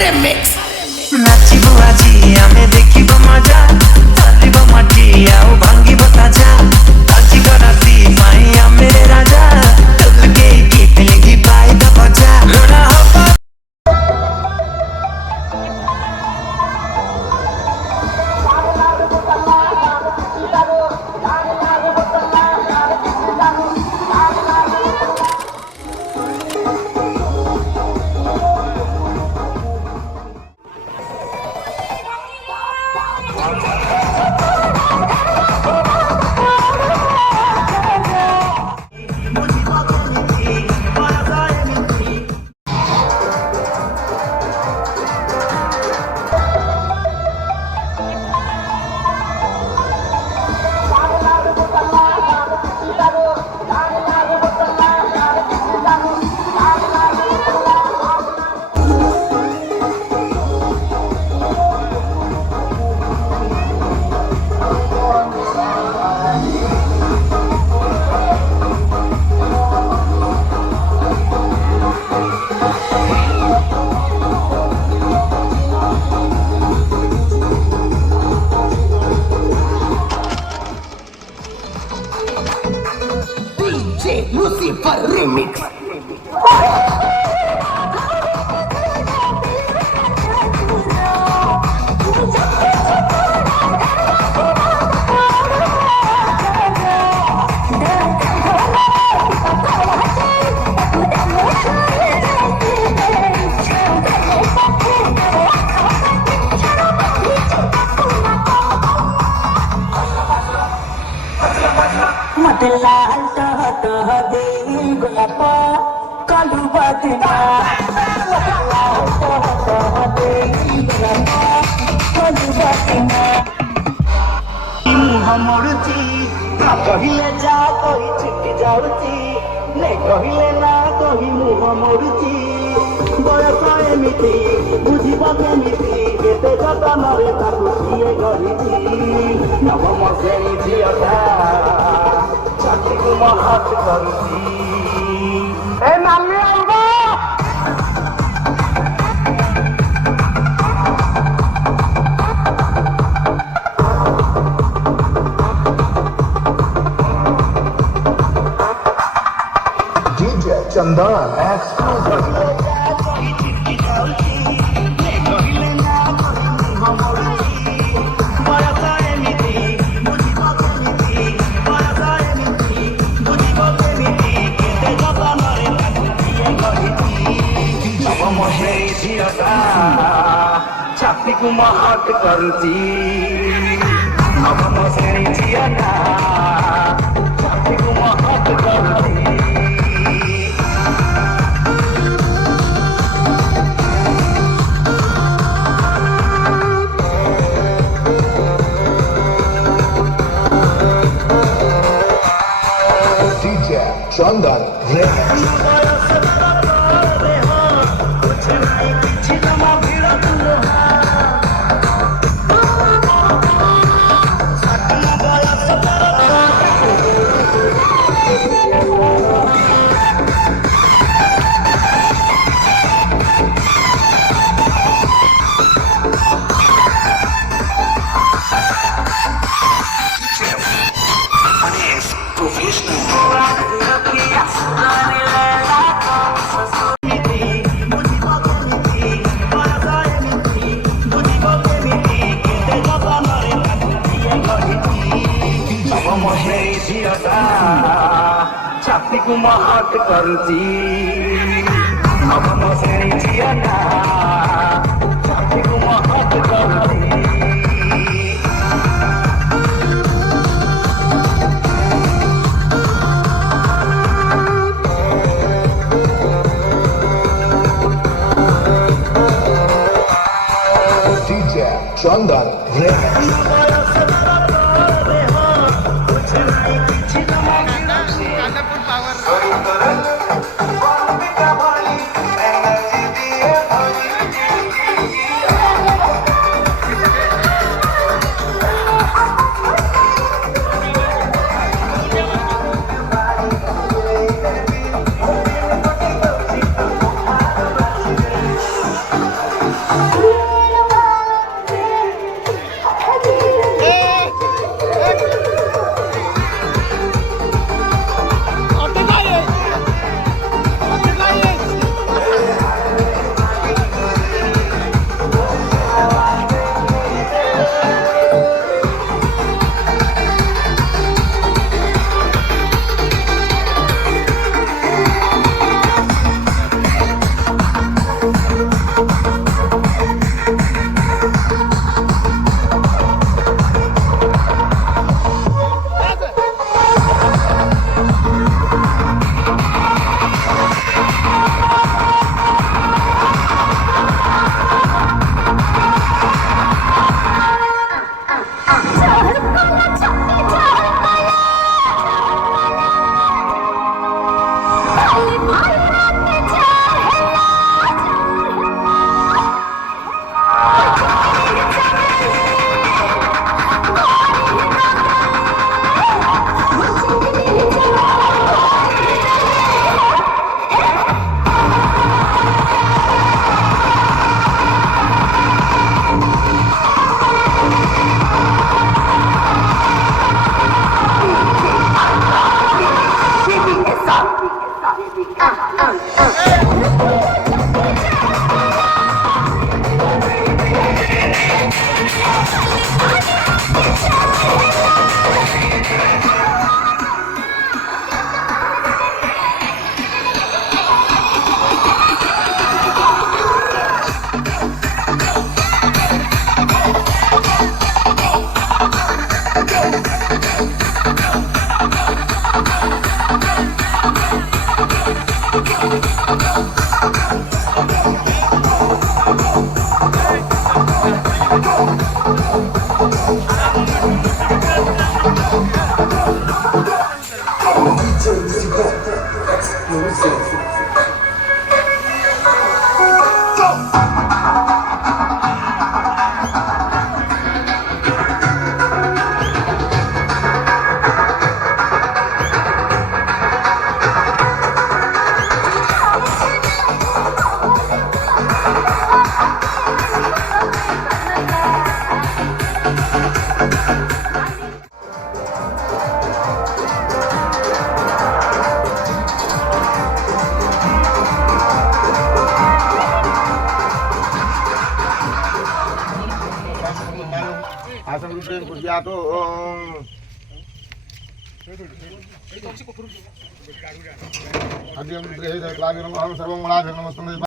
remix. नाचिबो आजी आमे देखिबो मजा चालिबो माटी आओ भांगिबो ताजा आजी गराती माया मेरे राजा तलके गीत लिखी पाई दा बजा लोड़ा हवा Lucifer remix. मतलाल तो दे गोपा कालू बदना मतलाल तो दे गोपा कालू बदना हमरची कहिले जा कोई छुटी जाउची ने कहिले ना कहि मुह मरुची बयस एमिति बुझिब केमिति केते जतनरे ताकु किए गरिची नवम श्रेणी झियटा छातीको म हात करुची ए नाली आउँदा Chandan exclusive. छाती को महक करती नवम श्रेणी झियटा छाती को महक करती Chandan छाती को महक करती नवम श्रेणी झियटा छाती को महक करती DJ Chandan पूज्यातो अद्यं गृहे सर्वं मलाभिर्नमस्तुते